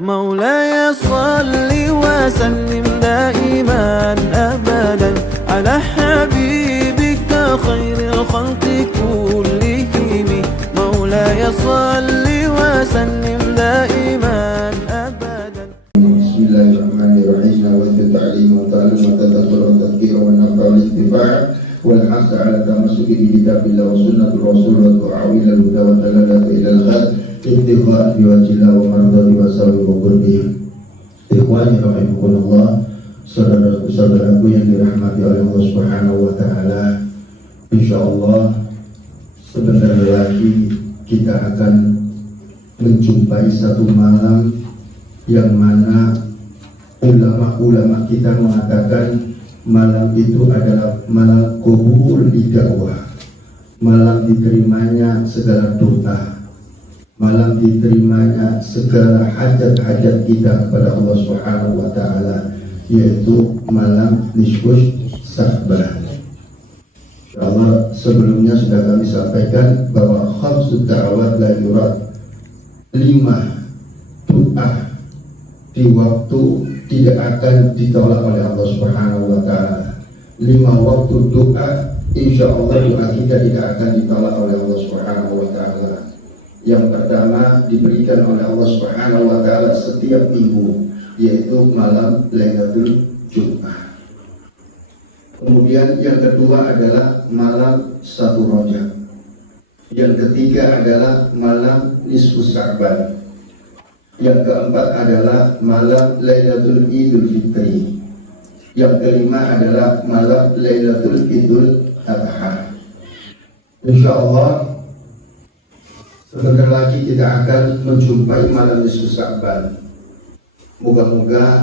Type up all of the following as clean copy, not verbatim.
مولاي صل وسلم دائما أبدا على حبيبك خير الخلق كلهم مولاي صل وسلم دائما أبدا. بسم الله الرحمن الرحيم. نويت التعليم والتعلم والتذكر والتذكير والنفع والانتفاع والحث على التمسك بكتاب الله وسنة الرسول والدعاء إلى الهدى والدلالة إلى الخير ابتغاء بوجه الله ومرضاته وسوء وقربه. Ikhwani rahimakumullah, saudaraku-saudaraku yang dirahmati oleh Allah Subhanahu wa taala. Insyaallah sebentar lagi kita akan menjumpai satu malam yang mana ulama-ulama kita mengatakan malam itu adalah malam qabul dakwah, malam diterimanya segala doa, malam diterimanya segala hajat-hajat kita kepada Allah Subhanahu wa taala, yaitu malam nisfus Sya'ban. Insyaallah sebelumnya sudah kami sampaikan bahwa khamsud da'awat la yurad, 5 doa di waktu tidak akan ditolak oleh Allah Subhanahu wa taala. 5 waktu doa insyaallah doa kita tidak akan ditolak oleh Allah Subhanahu wa taala. Yang pertama diberikan oleh Allah Subhanahu wa taala setiap minggu, yaitu malam Lailatul Jumat. Kemudian yang kedua adalah malam 1 Rajab. Yang ketiga adalah malam nisfus Sya'ban. Yang keempat adalah malam Lailatul Idul Fitri. Yang kelima adalah malam Lailatul Idul Adha. Insyaallah sebentar lagi kita akan menjumpai malam nisfus Sya'ban. Moga-moga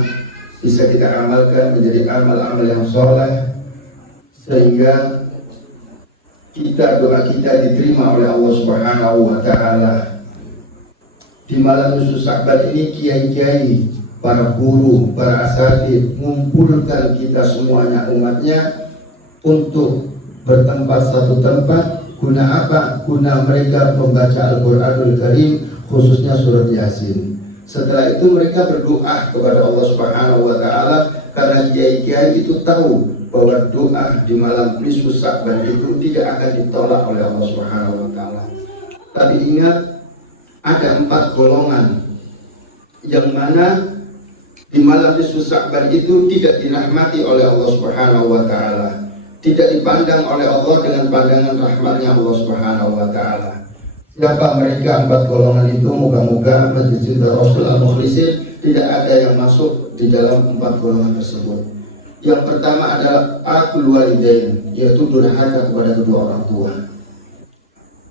bisa kita amalkan menjadi amal-amal yang soleh, sehingga doa kita diterima oleh Allah Subhanahu wa taala. Di malam nisfus Sya'ban ini kiai-kiai, para guru, para asatidz mengumpulkan kita semuanya umatnya untuk bertempat satu tempat. Guna apa? Guna mereka membaca Al-Quranul Karim, khususnya surat Yasin. Setelah itu mereka berdoa kepada Allah Subhanahu wa taala, karena kiai-kiai itu tahu bahwa doa di malam nisfus Sya'ban itu tidak akan ditolak oleh Allah Subhanahu wa taala. Tapi ingat, ada 4 golongan yang mana di malam nisfus Sya'ban itu tidak dirahmati oleh Allah Subhanahu wa taala, tidak dipandang oleh Allah dengan pandangan rahmatnya Allah Subhanahu wa taala. Siapa mereka 4 golongan itu? Moga-moga Majlis Rasul Al-Mukhlisin tidak ada yang masuk di dalam 4 golongan tersebut. Yang pertama adalah aqul walidain, yaitu durhaka kepada kedua orang tua.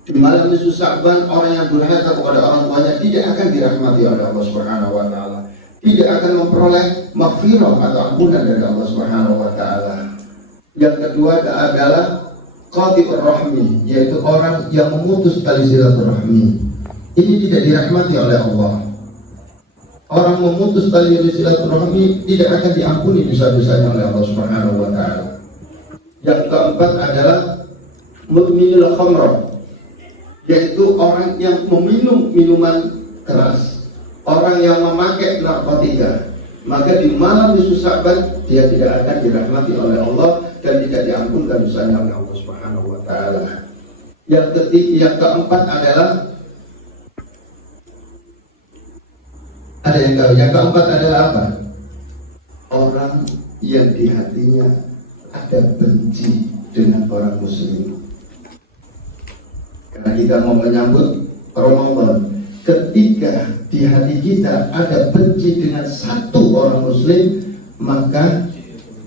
Di malam nisfus Sya'ban, orang yang durhaka kepada orang tuanya tidak akan dirahmati oleh Allah Subhanahu wa taala, tidak akan memperoleh maghfirah atau ampunan dari Allah Subhanahu wa taala. Yang kedua adalah qati'ur rahmi, yaitu orang yang memutus tali silaturahmi. Ini tidak dirahmati oleh Allah. Orang memutus tali silaturahmi tidak akan diampuni dosa-dosanya oleh Allah Subhanahu wa taala. Yang keempat adalah mudminul khamr, yaitu orang yang meminum minuman keras, orang yang memakai narkotika. Maka di malam nisfus Sya'ban dia tidak akan dirahmati oleh Allah dan tidak diampunkan dosanya oleh Allah Subhanahu wa taala. Yang keempat adalah yang keempat adalah apa? Orang yang di hatinya ada benci dengan orang muslim. Karena kita mau menyambut Ramadan, ketika di hati kita ada benci dengan satu orang muslim, maka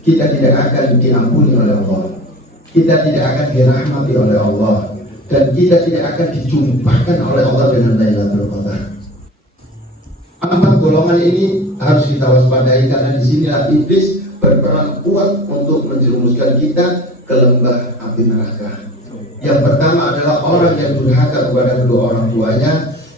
kita tidak akan diampuni oleh Allah, kita tidak akan dirahmati oleh Allah, dan kita tidak akan dijumpakan oleh Allah dengan Lailatul Qadar. 4 golongan ini harus kita waspadai, karena di sinilah iblis berperan kuat untuk menjerumuskan kita ke lembah api neraka. Yang pertama adalah orang yang durhaka kepada kedua orang tuanya.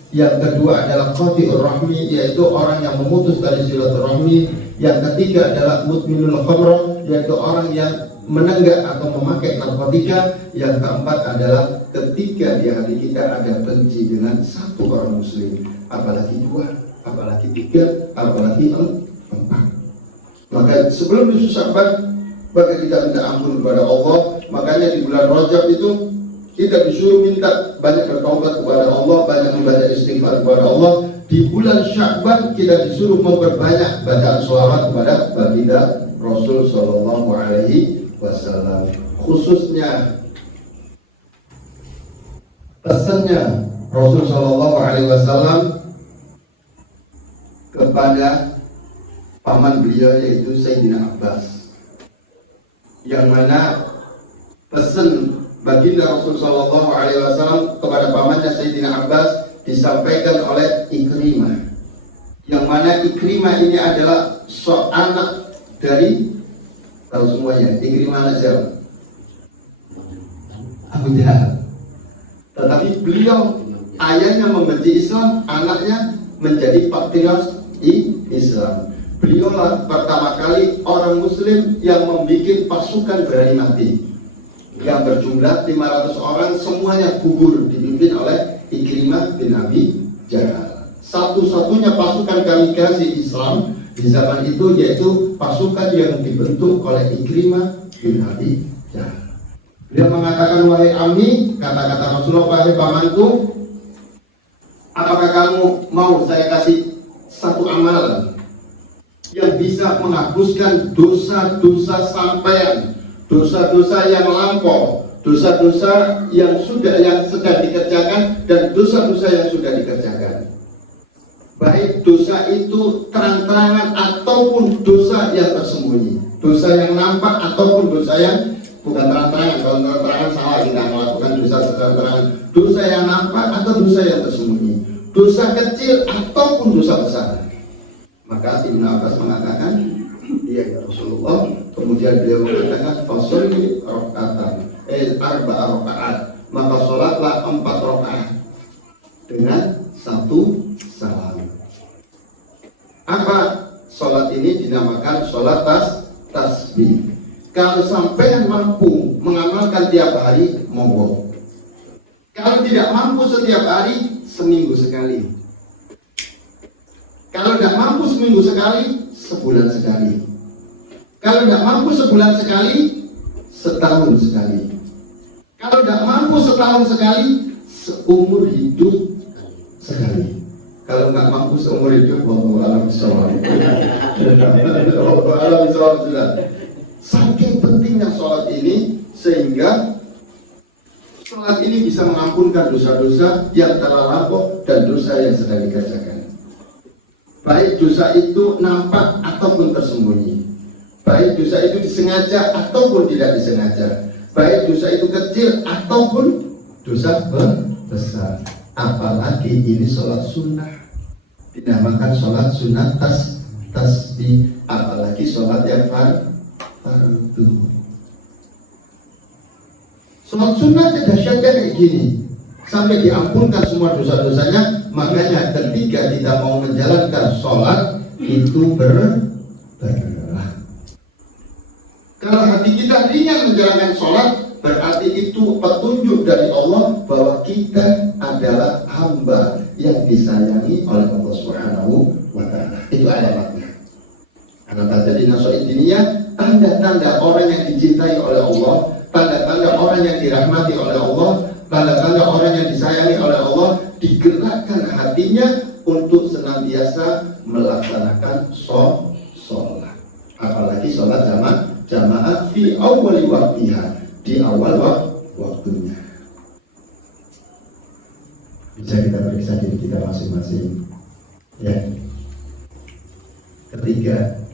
Yang kedua adalah qati'ur rahmi, yaitu orang yang memutus tali silaturahmi. Yang ketiga adalah mudminul khamr, yaitu orang yang menenggak atau memakai narkotika. Yang keempat adalah ketika di hati kita ada benci dengan satu orang muslim, apalagi 2, apalagi 3, apalagi 4. Maka sebelum nisfu Sya'ban, maka kita minta ampun kepada Allah. Makanya di bulan Rajab itu kita disuruh minta banyak bertaubat kepada Allah, banyak membaca istighfar kepada Allah. Di bulan Sya'ban kita disuruh memperbanyak bacaan sholawat kepada baginda Rasul Shallallahu Alaihi Wasallam. Khususnya pesannya Rasul Shallallahu Alaihi Wasallam kepada paman beliau yaitu Sayyidina Abbas, yang mana pesan baginda Rasul Shallallahu Alaihi Wasallam kepada pamannya Sayyidina Abbas disampaikan oleh Ikrimah, yang mana Ikrimah ini adalah anak dari, tahu semuanya, Ikrimah anak siapa? Abu Jahal. Tetapi beliau ayahnya membenci Islam, anaknya menjadi patriark Islam. Beliaulah pertama kali orang Muslim yang membuat pasukan berani mati yang berjumlah 500 orang, semuanya gugur, dipimpin oleh Ikrimah bin Abi Jahal. Satu-satunya pasukan kamikaze Islam di zaman itu yaitu pasukan yang dibentuk oleh Ikrimah bin Abi Jahal. Dia mengatakan, wahai Ammi, kata-kata Rasulullah, wahai pamanku, apakah kamu mau saya kasih satu amalan yang bisa menghapuskan dosa-dosa sampean, dosa-dosa yang lampau, dosa-dosa yang sedang dikerjakan, dan dosa-dosa yang sudah dikerjakan, baik dosa itu terang-terangan ataupun dosa yang tersembunyi, dosa yang nampak ataupun dosa yang bukan terang-terangan. Kalau terang-terangan salah, kita melakukan dosa terang-terangan. Dosa yang nampak atau dosa yang tersembunyi, dosa kecil ataupun dosa besar. Maka Ibnu Abbas mengatakan, iya ya Rasulullah. Kemudian beliau mengatakan, fasolli rakaatan, arba'a rakaat, maka sholatlah 4 rakaat dengan 1 salam. Apa sholat ini dinamakan sholat tasbih. Kalau sampai mampu mengamalkan tiap hari, monggo. Kalau tidak mampu setiap hari, seminggu sekali. Kalau tidak mampu seminggu sekali, sebulan sekali. Kalau tidak mampu sebulan sekali, setahun sekali. Kalau tidak mampu setahun sekali, seumur hidup sekali. Kalau nggak mampu seumur hidup, wallahu a'lam bishawab. Wallahu a'lam bishawab. Saking pentingnya sholat ini, sehingga sholat ini bisa mengampunkan dosa-dosa yang telah lampau dan dosa yang sedang dikerjakan. Baik dosa itu nampak ataupun tersembunyi, baik dosa itu disengaja ataupun tidak disengaja, baik dosa itu kecil ataupun dosa besar. Apalagi ini sholat sunnah, dinamakan sholat sunnah tasbih, apalagi sholat yang fardu. Sholat sunnah dahsyatnya kayak gini, sampai diampunkan semua dosa-dosanya. Makanya ketika kita mau menjalankan sholat itu bergerak. Kalau hati kita ringan menjalankan sholat, berarti itu petunjuk dari Allah bahwa kita adalah hamba yang disayangi oleh Allah Subhanahu wa Ta'ala. Itu alamatnya. Anak jadi nasoid diniyah, tanda-tanda orang yang dicintai oleh Allah, tanda-tanda orang yang dirahmati oleh Allah, tanda-tanda orang yang disayangi oleh Allah. Digerakkan hatinya untuk senantiasa melaksanakan sholat. Apalagi sholat jamaah fi awwali waktiha, di awal waktunya. Bisa kita periksa diri kita masing-masing. Ya. Ketiga,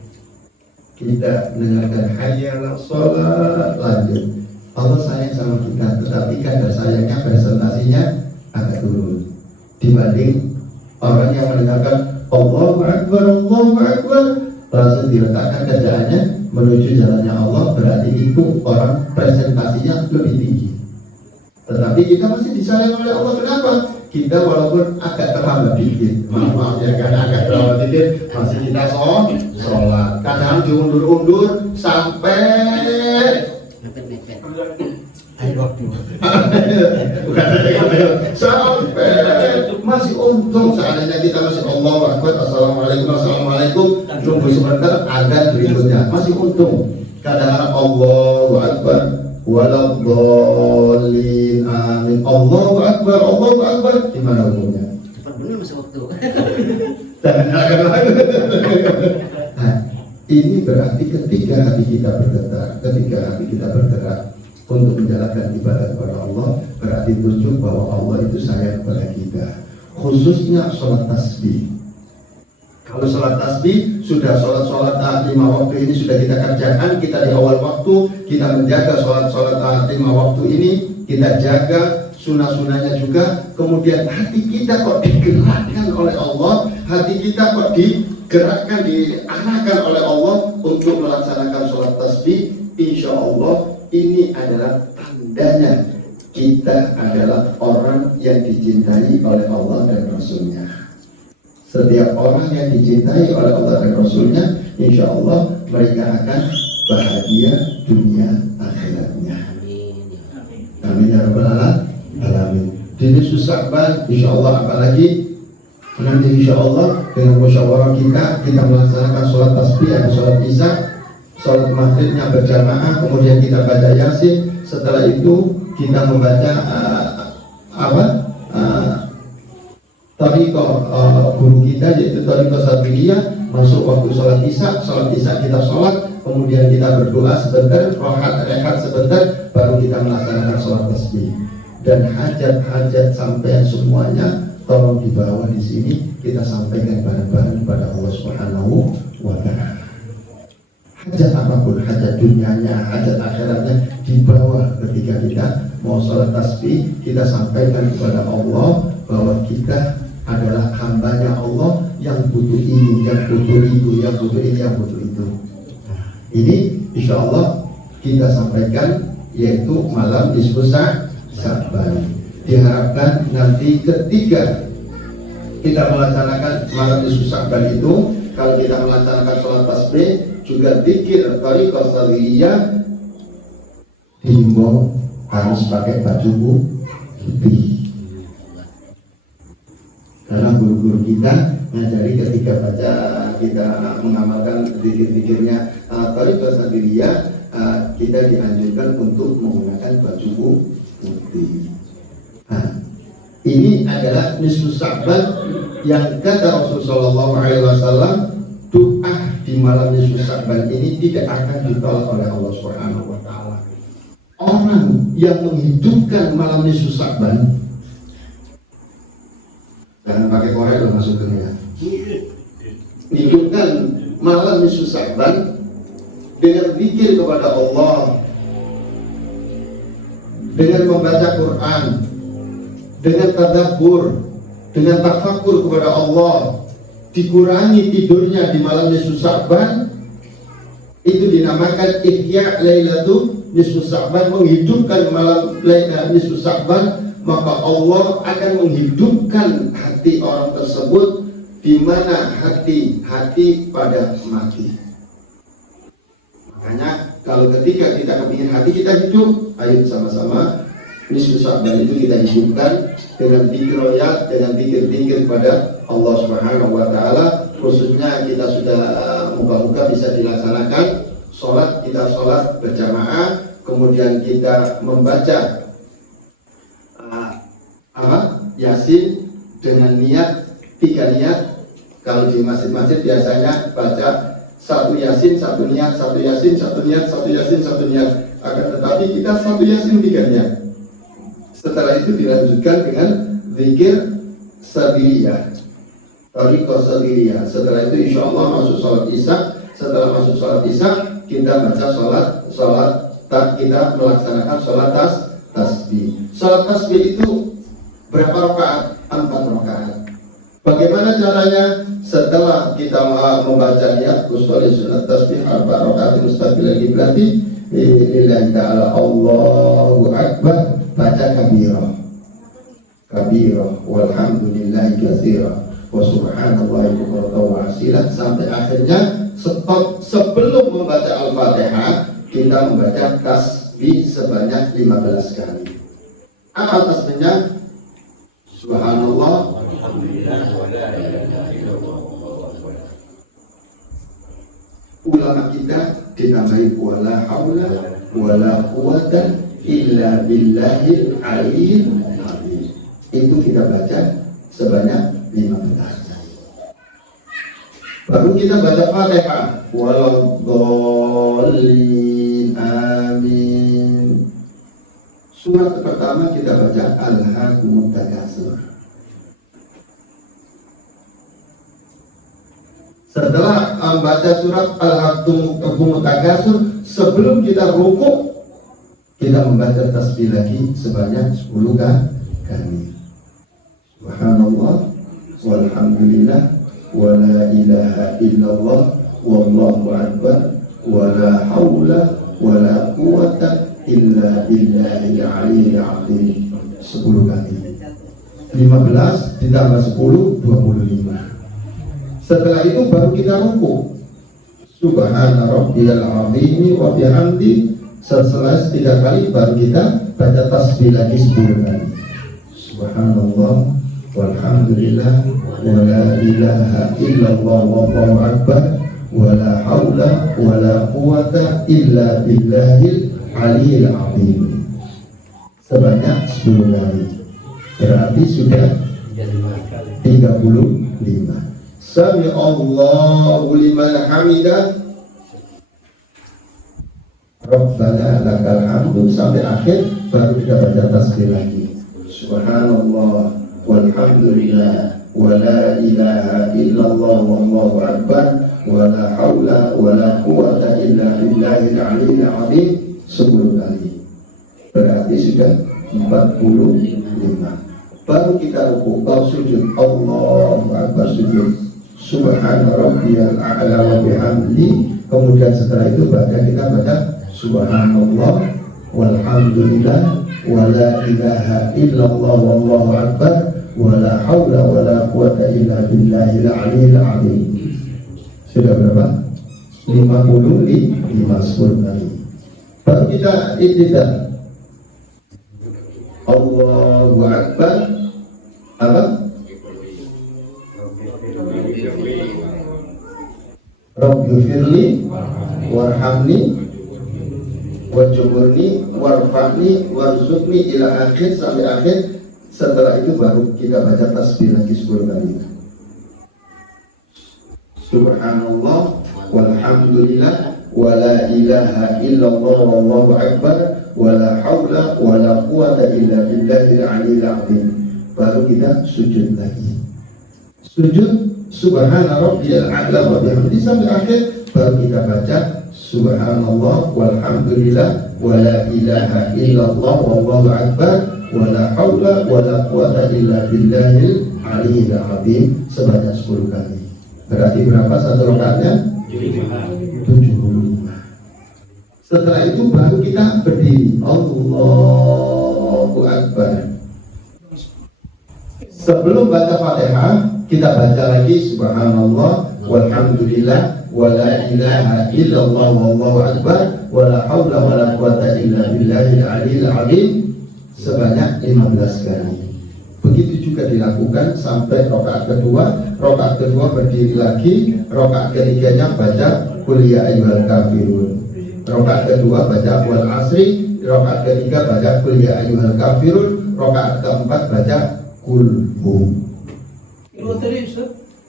kita mendengarkan hayya 'alas sholat, lanjut. Allah sayang sama kita, tetapi kadar sayangnya presentasinya agak turun dibanding orang yang mendengarkan Allahu Akbar, langsung diletakkan kerjaannya menuju jalannya Allah, berarti itu orang presentasinya lebih tinggi. Tetapi kita masih disayang oleh Allah. Kenapa? Kita walaupun agak terlambat dikit, maaf ya kan, agak terlambat dikit, masih kita sholat. Kadang diundur-undur sampai Masih untung seandainya kita masih Allahu Akbar, Assalamualaikum, tunggu sebentar ada berikutnya, masih untung. Kadang-kadang Allahu Akbar waladhdallin amin, Allahu Akbar, gimana hukumnya? Cepat bener masih waktu. Nah, ini berarti ketika hati kita bergerak untuk menjalankan ibadah kepada Allah, berarti tunjuk bahwa Allah itu sayang kepada kita. Khususnya sholat tasbih. Kalau sholat tasbih, sudah sholat 5 waktu ini sudah kita kerjakan, kita di awal waktu, kita menjaga sholat 5 waktu ini, kita jaga sunnah-sunnahnya juga. Kemudian hati kita kok digerakkan oleh Allah, hati kita kok digerakkan, diarahkan oleh Allah untuk melaksanakan sholat tasbih. Insya Allah ini adalah tandanya kita adalah orang yang dicintai oleh Allah dan Rasulnya. Setiap orang yang dicintai oleh Allah dan Rasulnya, insya Allah mereka akan bahagia dunia akhiratnya. Amin ya rabbal alamin. Di nisfu Sya'ban insya Allah, apalagi nanti insya Allah dengan musyawarah kita melaksanakan sholat tasbih atau sholat isya, sholat maghribnya berjamaah, kemudian kita baca Yasin. Setelah itu kita membaca tariqah guru kita, yaitu tariqah Sabiliyah. Masuk waktu sholat isya kita sholat, kemudian kita berdoa sebentar, rehat sebentar, baru kita melaksanakan sholat tasbih. Dan hajat-hajat sampai semuanya tolong dibawa di sini, kita sampaikan bareng-bareng kepada Allah Subhanahu wa Ta'ala. Hajat apapun, hajat dunianya, hajat akhiratnya dibawa ketika kita mau sholat tasbih. Kita sampaikan kepada Allah bahwa kita adalah hambanya Allah yang butuh ini, yang butuh itu, yang butuh ini, yang butuh itu. Ini insya Allah kita sampaikan, yaitu malam nisfu Sya'ban. Diharapkan nanti ketika kita melaksanakan malam nisfu Sya'ban itu, kalau kita melaksanakan sholat tasbih juga zikir tariqah Sabiliyah, dihimbau harus pakai baju putih. Karena guru-guru kita ngajari ketika baca, kita mengamalkan zikir-zikirnya tariqah Sabiliyah, kita dianjurkan untuk menggunakan baju putih. Nah, ini adalah nisfu Sya'ban yang kata Rasulullah SAW, doa di malam nisfu Sya'ban ini tidak akan ditolak oleh Allah Subhanahu wa Ta'ala. Orang yang menghidupkan malam nisfu Sya'ban, jangan pakai korek loh masuknya, hidupkan malam nisfu Sya'ban dengan zikir kepada Allah, dengan membaca Quran, dengan tadabbur, dengan tafakkur kepada Allah, dikurangi tidurnya di malam nisfu Sya'ban, itu dinamakan ihya lailatul nisfu Sya'ban, menghidupkan malam nisfu Sya'ban. Maka Allah akan menghidupkan hati orang tersebut, di mana hati pada mati. Makanya kalau ketika kita kepingin hati kita hidup, ayo sama-sama nisfu Sya'ban itu kita hidupkan dengan zikroyat, dengan zikir-zikir kepada Allah Subhanahu wa Ta'ala. Khususnya kita sudah moga-moga bisa dilaksanakan sholat, kita sholat berjamaah, kemudian kita membaca Yasin dengan niat, 3 niat. Kalau di masjid-masjid biasanya baca 1 Yasin, 1 niat, 1 Yasin, 1 niat, 1 Yasin, 1 niat. Akan tetapi kita 1 Yasin 3 niat. Setelah itu dilanjutkan dengan zikir Sabiliyah, tariqah Sabiliyah. Setelah itu insya Allah masuk sholat isya. Setelah masuk sholat isya, kita baca kita melaksanakan sholat tasbih. Sholat tasbih itu berapa rakaat? 4 rakaat. Bagaimana caranya? Setelah kita membaca niat usholi sunat tasbih 4 rakaat mustaqbilan berarti lillahi ta'ala Allahu Akbar, baca kabirah walhamdulillahi katsira wa subhanallahi bukratan wa asila, sampai akhirnya stop. Sebelum membaca Al-Fatihah kita membaca tasbih sebanyak 15 kali. Apa tasbihnya? Subhanallah, ulama kita dinamai wala haula wala quwata illa billahil aliyyil azim. Itu kita baca sebanyak 15 kali. Baru kita baca Fatihah. Waladhdallin, amin. Surat pertama kita baca Alhaakumut Takatsur. Setelah membaca surat Alhaakumut Takatsur, sebelum kita rukuk, kita membaca tasbih lagi sebanyak 10 kali. Subhanallah, walhamdulillah, wa la ilaha illallah, wallahu akbar, wa la hawla wa la quwata illa billahil aliyyil azim. 10 kali. 15 ditambah 10, 25. Setelah itu baru kita rukuk. Subhana rabbiyal azim wa bihamdi. Setelah 3 kali baru kita baca tasbih lagi 10 kali. Subhanallah walhamdulillah wa la ilaha illallah wallahu akbar wa la haula wa la quwata illa billahil aliyyil azim. Sebanyak 10 kali. Berarti sudah 35. Sami Allahu liman hamidah. Rabbana lakal hamdu sampai akhir, baru kita baca tasbih lagi. Subhanallah walhamdulillah wa la ilaha illallah wallahu akbar wa la haula wa la quwata illa billahil aliyyil azim 10 kali. Berarti sudah 45. Baru kita rukuk, baru sujud. Allahu akbar, sujud. Subhana rabbiyal a'la wa bihamdi. Kemudian setelah itu kita baca Subhanallah walhamdulillah wa la ilaha illallah wallahu akbar wa la hawla wa la quwata illa billahil aliyyil azim. Sudah berapa? 50 kali. Baru kita iktidal. Allahu akbar. Apa? Rabbighfirli warhamni wajburni warfa'ni warzuqni ila akhir, sampai akhir. Setelah itu baru kita baca tasbih lagi 10 kali. Subhanallah walhamdulillah wa la ilaha illallah wallahu akbar wa la hawla wa la quwata illa billahil aliyyil azim. Baru kita sujud lagi. Sujud Subhana rabbiyal a'la wa bihamdi sampai akhir, baru kita baca Subhanallah walhamdulillah wa la ilaha illallah wallahu akbar wa la hawla wa la quwata illa billahil aliyyil azim sebanyak 10 kali. Berarti berapa satu rakaatnya? 75. Setelah itu baru kita berdiri. Allahu akbar. Sebelum baca Fatihah, kita baca lagi Subhanallah walhamdulillah wa la ilaha illallah wallahu akbar wa la hawla wa la quwata illa billahil aliyyil azim sebanyak 15 kali. Begitu juga dilakukan sampai rakaat kedua. Rakaat kedua berdiri lagi, rakaat ketiganya baca qul ya ayyuhal kafirun. Rakaat kedua baca wal asri, rakaat ketiga baca qul ya ayyuhal kafirun, rakaat keempat baca qul hum.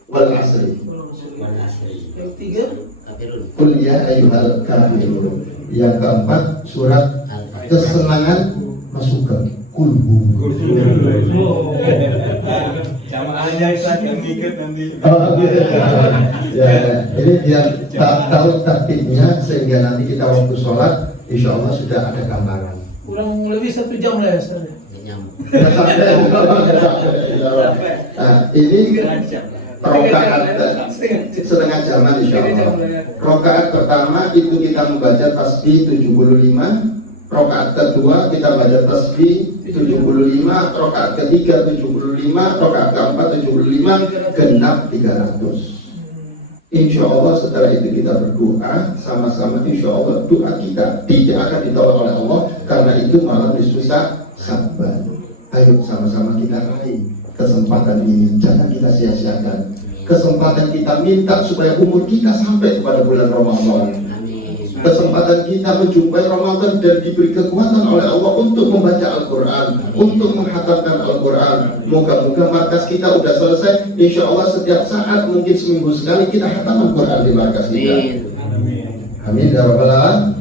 Wal asri. Yang ketiga qul ya ayyuhal kafirun. Yang keempat surat kesenangan masuk ke qul hum. Jamaahnya yang ngikut nanti. Ya, ini biar tahu taktiknya sehingga nanti kita waktu sholat insya Allah sudah ada gambaran. Kurang lebih 1 jam lah ya Ustaz. Nah, ini rokaat setengah jaman insya Allah. Rokaat pertama itu kita membaca tasbih 75. Rokaat kedua kita baca tasbih 75. Rokaat ketiga 75. Rokaat keempat 75. Genap 300. Insya Allah setelah itu kita berdoa sama-sama, insya Allah doa kita tidak akan ditolak oleh Allah, karena itu malam nisfu Sya'ban. Ayo sama-sama kita raih kesempatan ini, jangan kita sia-siakan kesempatan kita. Minta supaya umur kita sampai kepada bulan Ramadan, kesempatan kita menjumpai Ramadan dan diberi kekuatan oleh Allah untuk membaca Al-Quran, untuk menghatamkan Al-Quran. Moga-moga markas kita udah selesai, insya Allah setiap saat, mungkin seminggu sekali kita hatam Al-Quran di markas kita. Amin ya rabbal alamin.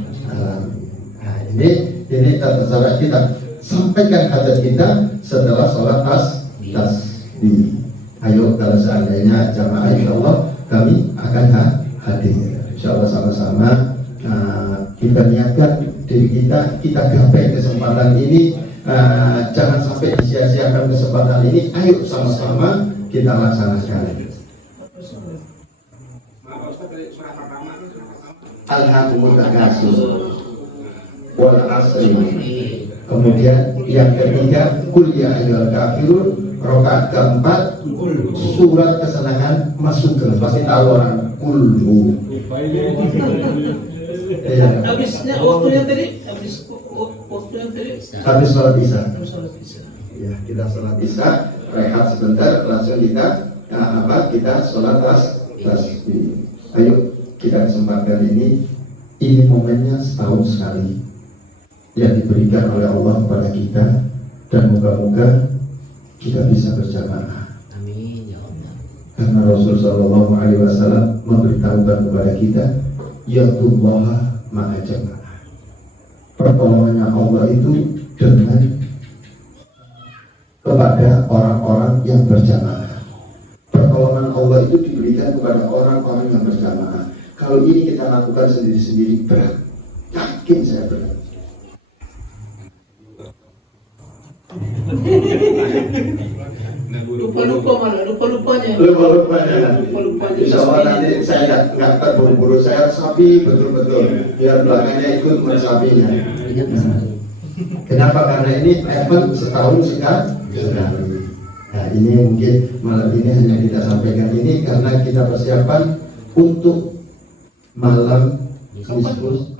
Nah, ini kata sahabat kita, sampaikan hajat kita setelah sholat tasbih. Ayo, kalau seandainya jamaah, insya Allah kami akan hadir. Insya Allah sama-sama kita niatkan diri kita gapai kesempatan ini. Jangan sampai disia-siakan kesempatan ini. Ayo sama-sama kita laksanakan. Alhamdulillah takasur wal asri. Kemudian yang ketiga, Qul ya ayyuhal kafirun. Rakaat keempat, surat kesenangan masuk ke, pasti tahu orang kulhu. Habisnya waktunya tadi, waktunya tadi. Habis sholat isya. Sholat isya. Ya, kita sholat isya, rehat sebentar, langsung kita kita sholat tasbih. Ayo kita kesempatan ini momennya setahun sekali yang diberikan oleh Allah kepada kita, dan moga-moga kita bisa berjamaah. Amin ya Allah. Karena Rasul Shallallahu Alaihi Wasallam memberitahukan kepada kita, yadullaha ma'a jamaah. Pertolongannya Allah itu dengan kepada orang-orang yang berjamaah. Pertolongan Allah itu diberikan kepada orang-orang yang berjamaah. Kalau ini kita lakukan sendiri-sendiri berat, yakin saya berat. Lupa-lupanya. Insya Allah nanti saya nggak terburu-buru, saya sapi betul-betul, biar belakangnya ikut mensapinya. Kenapa? Karena ini event setahun sekali. Nah, ini mungkin malam ini hanya kita sampaikan ini karena kita persiapan untuk malam Nisfus